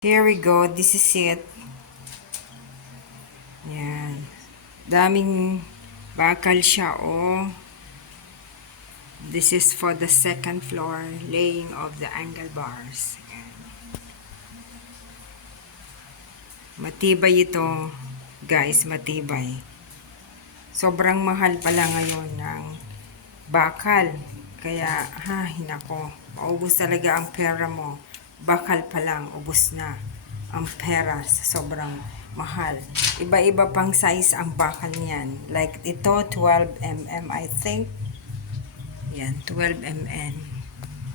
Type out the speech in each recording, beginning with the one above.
Here we go. This is it. Yan. Daming bakal siya, oh. This is for the second floor, laying of the angle bars. Yan. Matibay ito, guys. Matibay. Sobrang mahal pala ngayon ng bakal. Kaya, hinako. Maubos talaga ang pera mo. Bakal pa lang, ubos na ang pera sa sobrang mahal. Iba-iba pang size ang bakal niyan. Like ito, 12 mm I think. Yan, 12 mm.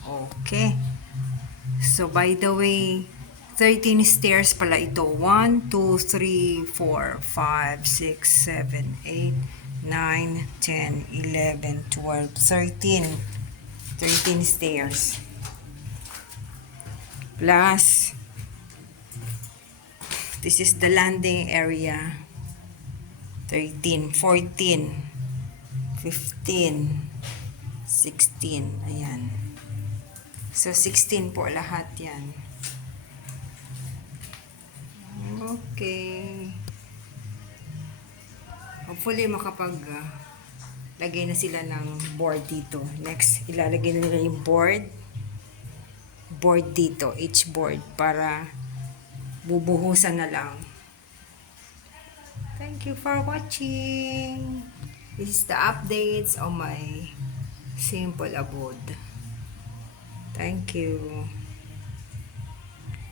Okay. So, by the way, 13 stairs pala ito. 1, 2, 3, 4, 5, 6, 7, 8, 9, 10, 11, 12, 13. 13 stairs. Plus, this is the landing area. 13, 14, 15, 16. Ayan. So, 16 po lahat yan. Okay. Hopefully, lagay na sila ng board dito. Next, ilalagay na nila yung board dito, each board, para bubuhusan na lang. Thank you for watching. This is the updates on my simple abode. Thank you.